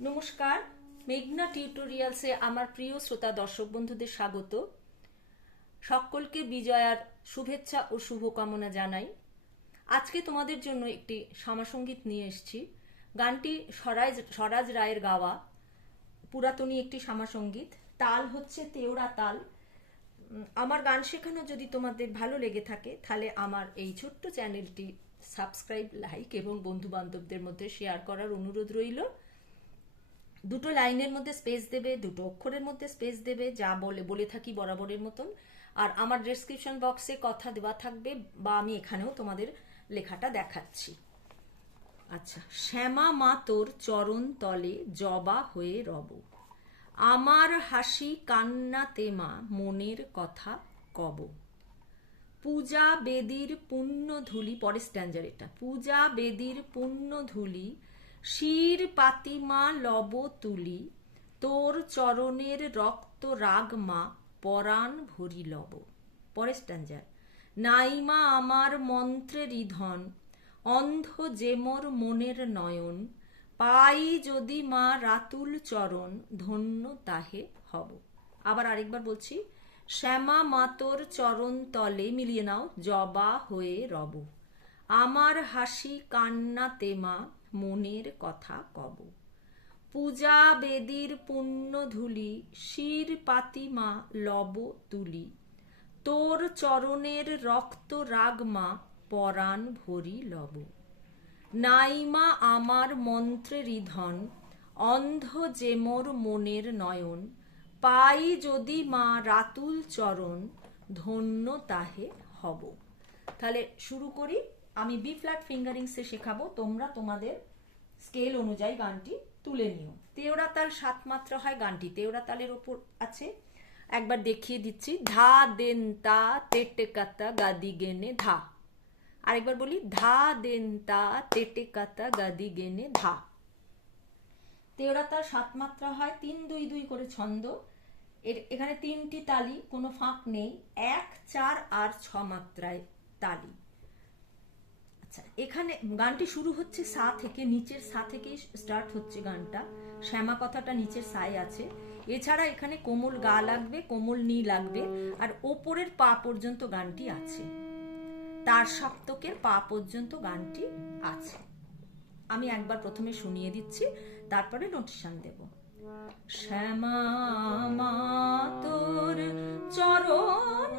নমস্কার, মেঘনা টিউটোরিয়ালসে আমার প্রিয় শ্রোতা দর্শক বন্ধুদের স্বাগত। সকলকে বিজয়ার শুভেচ্ছা ও শুভকামনা জানাই। আজকে তোমাদের জন্য একটি সমাসঙ্গীত নিয়ে এসেছি। গানটি স্বরাজ স্বরাজ রায়ের গাওয়া, পুরাতনী একটি সমাসঙ্গীত তাল হচ্ছে তেওড়া তাল। আমার গান শেখানো যদি তোমাদের ভালো লেগে থাকে, তাহলে আমার এই ছোট্ট চ্যানেলটি সাবস্ক্রাইব, লাইক এবং বন্ধু বান্ধবদের মধ্যে শেয়ার করার অনুরোধ রইল। দুটো লাইনের মধ্যে স্পেস দেবে, দুটো অক্ষরের মধ্যে স্পেস দেবে, যা বলে বলে থাকি বরাবরের মতন। আর আমার ডেসক্রিপশন বক্সে কথা দেওয়া থাকবে বা আমি এখানেও তোমাদের লেখাটা দেখাচ্ছি। আচ্ছা শ্যামা মা তোর চরণ তলে জবা হয়ে রব। আমার হাসি কান্না তেমা মনের কথা কব। পূজা বেদির পুণ্য ধুলি পরে স্ট্যান্ডার এটা। পূজা বেদির পুণ্য ধুলি শির পাতিমা লব তুলি, তোর চরণের রক্ত রাগ মা, পরাণ ভরি লব। পরে স্ট্যান্ডার নাইমা আমার মন্ত্রের ধন অন্ধ যে মোর মনের নয়ন, পাই যদি মা রাতুল চরণ, ধন্য তাহে হব। আবার আরেকবার বলছি, শ্যামা মাতোর চরণ তলে মিলিয়ে নাও, জবা হয়ে রব। আমার হাসি কান্না তেমা মনের কথা কব। পূজা বেদির পুণ্য ধুলি, শির পাতিমা লব তুলি। তোর চরণের রক্ত রাগমা পরাণ ভরি লব। নাইমা আমার মন্ত্রের ধন অন্ধ যে মোর মনের নয়ন। পাই যদি মা রাতুল চরণ, ধন্য তাহে হব। তাহলে শুরু করি। আমি বি ফ্ল্যাট ফিঙ্গারিংসে শেখাবো, তোমরা তোমাদের স্কেল অনুযায়ী গানটি তুলে নিও। তেওড়া তাল সাত মাত্রা হয় গানটি তেওড়া তালের ওপর আছে। একবার দেখিয়ে দিচ্ছি, ধা দেন তা তেটে কাতা গাদি গেনে ধা। আরেকবার বলি, ধা দেন তা তেটে কাতা গাদি গেনে ধা। তেওড়া তাল সাত মাত্রা হয়, তিন দুই দুই করে ছন্দ। এর, এখানে তিনটি তালি, কোনো ফাঁক নেই। এক, চার আর ছ মাত্রায় তালি। আচ্ছা এখানে গানটি শুরু হচ্ছে সা থেকে, নিচের সা থেকেই স্টার্ট হচ্ছে গানটা। শ্যামা কথাটা নিচের সায় আছে। এছাড়া এখানে কোমল গা লাগবে, কোমল নি লাগবে, আর ওপরের পা পর্যন্ত গানটি আছে। তার সপ্তকের পা পর্যন্ত গানটি আছে। আমি একবার প্রথমে শুনিয়ে দিচ্ছি, তারপরে নোটিশন দেব। শ্যামা মা তোর চরণ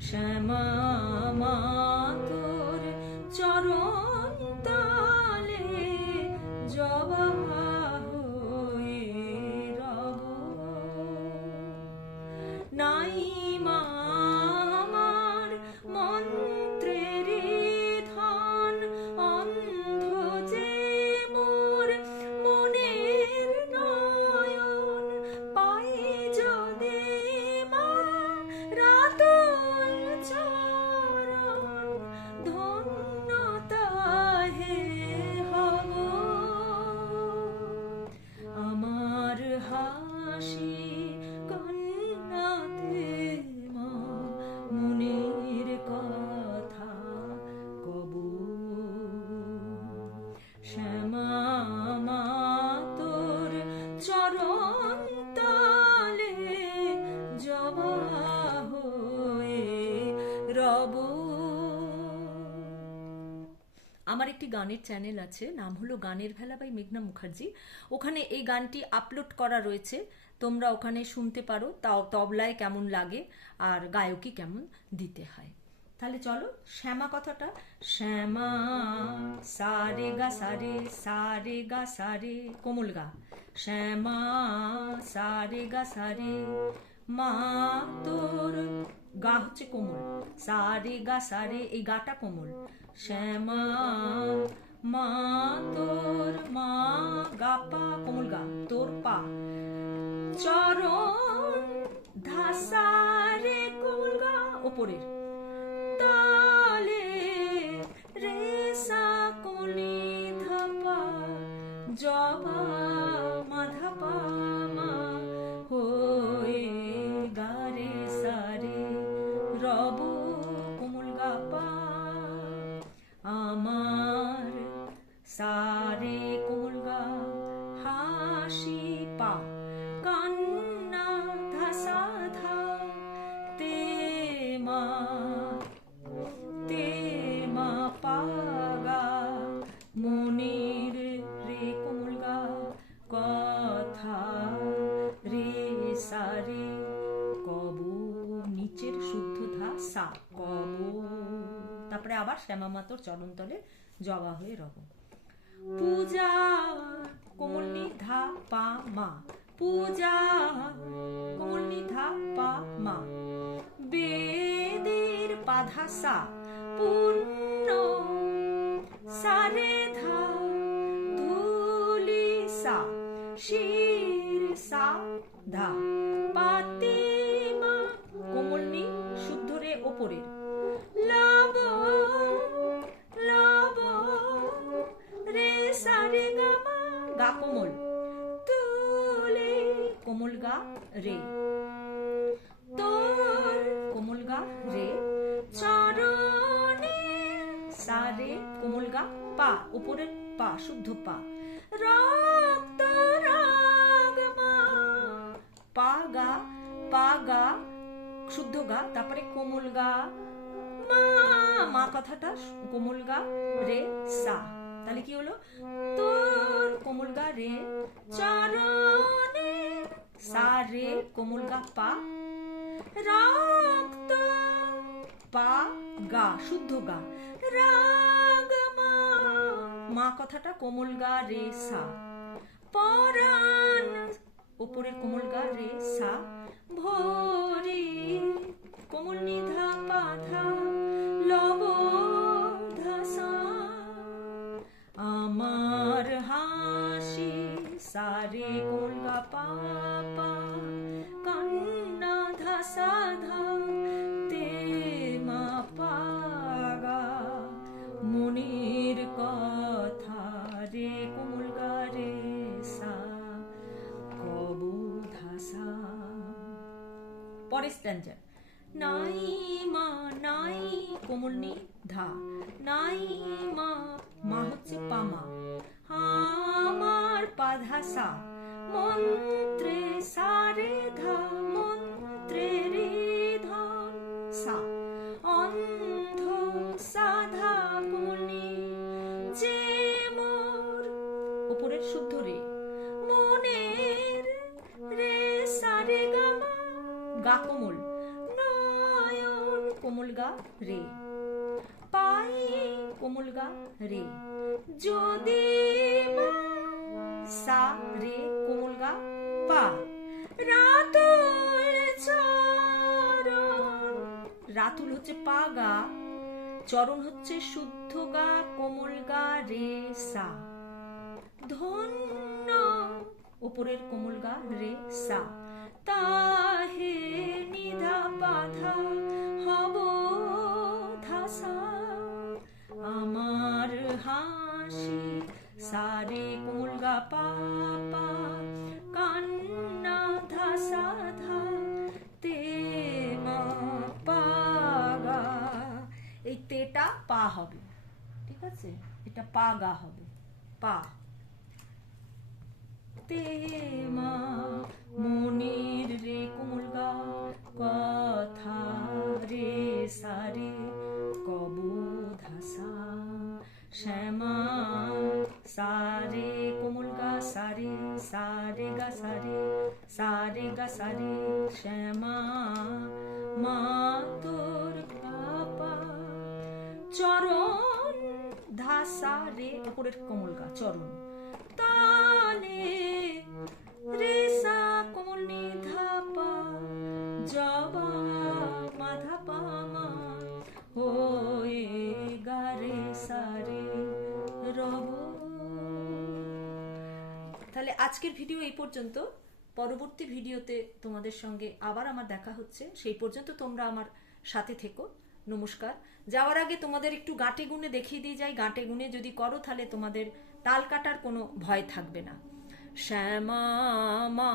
শ্যামা মা একটি গানের চ্যানেল আছে, নাম হলো গানের ভেলা বাই মেঘনা মুখার্জি। ওখানে এই গানটি আপলোড করা রয়েছে। তোমরা ওখানে শুনতে পারো, তাও তবলায় কেমন লাগে আর গায়কই কেমন দিতে হয়। তাহলে চলো, শ্যামা কথাটা। শ্যামা, সারে গা সারে সারে গা সারে, কোমল গা। শ্যামা, সারে গা সারে মা, তোর গা হচ্ছে কোমল। সারে গা, সারে এই গাটা কোমল। শ্যামা, মা, তোর মা, গা পা, কোমল গা, তোর পা। চরণ, ধাসারে কোমল গা, ওপরের। তারপরে আবার শ্যামা মাতর চরণতলে জবা হয়ে রব। পূজা কোমলনি ধা পা মা। পূজা কোমলনি ধা পা মা। বেদের পাধা সা, পূর্ণ সারে ধা, ধুলি সা, শির সা, ধা। পাতে মা কোমলনি শুদ্ধ রে ওপরের। কোমল। কোমল গা রে। তোর কোমল গা রে। চরণে সারে কোমল গা পা, উপরের পা, শুদ্ধ পা। রক্ত পা গা পা গা, শুদ্ধ গা, তারপরে কোমল গা। মা মা কথাটা কোমল গা রে, সা। তাহলে কি হলো? তোর কোমল গা রে। চরণে সা রে কোমল গা পা। রক্ত পা গা, শুদ্ধ গা। রাগ মা মা কথাটা কোমল গা রে সা। পরাণ উপরের কোমল গা রে সা। ভরি কোমল নিধা পরের স্ট্যান্ডার নাই মা নাই কোমলনি, ধা। নাই মা মা। হচ্ছে পামা আমার পাধাসা মন্ত্রে সারে ধা মন্ত্রে রে রে। পাই কোমল গা রে। যদি সা রে কোমল গা পা। রাতুল রাতুল হচ্ছে পা গা, চরণ হচ্ছে শুদ্ধ গা, কোমল গা রে সা। ধন্য উপরের কোমল গা রে সা। তাহে হাসি সারে কোমল গা পাপা, কান্না ধাসা ধা, তে মা পাগা এই তেটা পা হবে, ঠিক আছে? এটা পা গা হবে, পা। তে মা মনির রে কোমল কথা রে সারে। শ্যামা। সারে কোমল গা, সারে সারে গা, সারে সারে গা, সারে, শ্যামা। মা তোর বাবা চরণ ধাসা রে ওপরের কোমল গা, চরণ। তাহলে আজকের ভিডিও এই পর্যন্ত। পরবর্তী ভিডিওতে তোমাদের সঙ্গে আবার আমার দেখা হচ্ছে। সেই পর্যন্ত তোমরা আমার সাথে থেকো। নমস্কার। যাওয়ার আগে তোমাদের একটু গাঁটে গুনে দেখিয়ে দিয়ে যাই। গাঁটে গুনে যদি করো তাহলে তোমাদের তাল কাটার কোনো ভয় থাকবে না। শ্যামা মা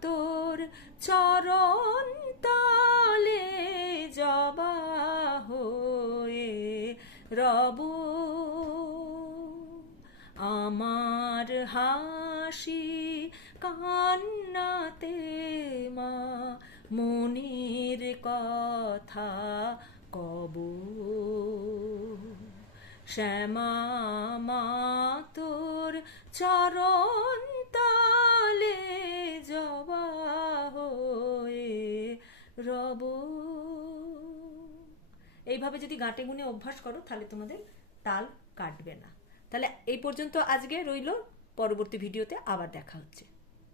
তোর চরণ তালে জবা হয়ে রব কথা কব। শ্যামা তোর চরণ তালে জবা হয়ে রব। এইভাবে যদি গাঁটে গুনে অভ্যাস করো, তাহলে তোমাদের তাল কাটবে না। তাহলে এই পর্যন্ত আজকে রইল। পরবর্তী ভিডিওতে আবার দেখা হচ্ছে।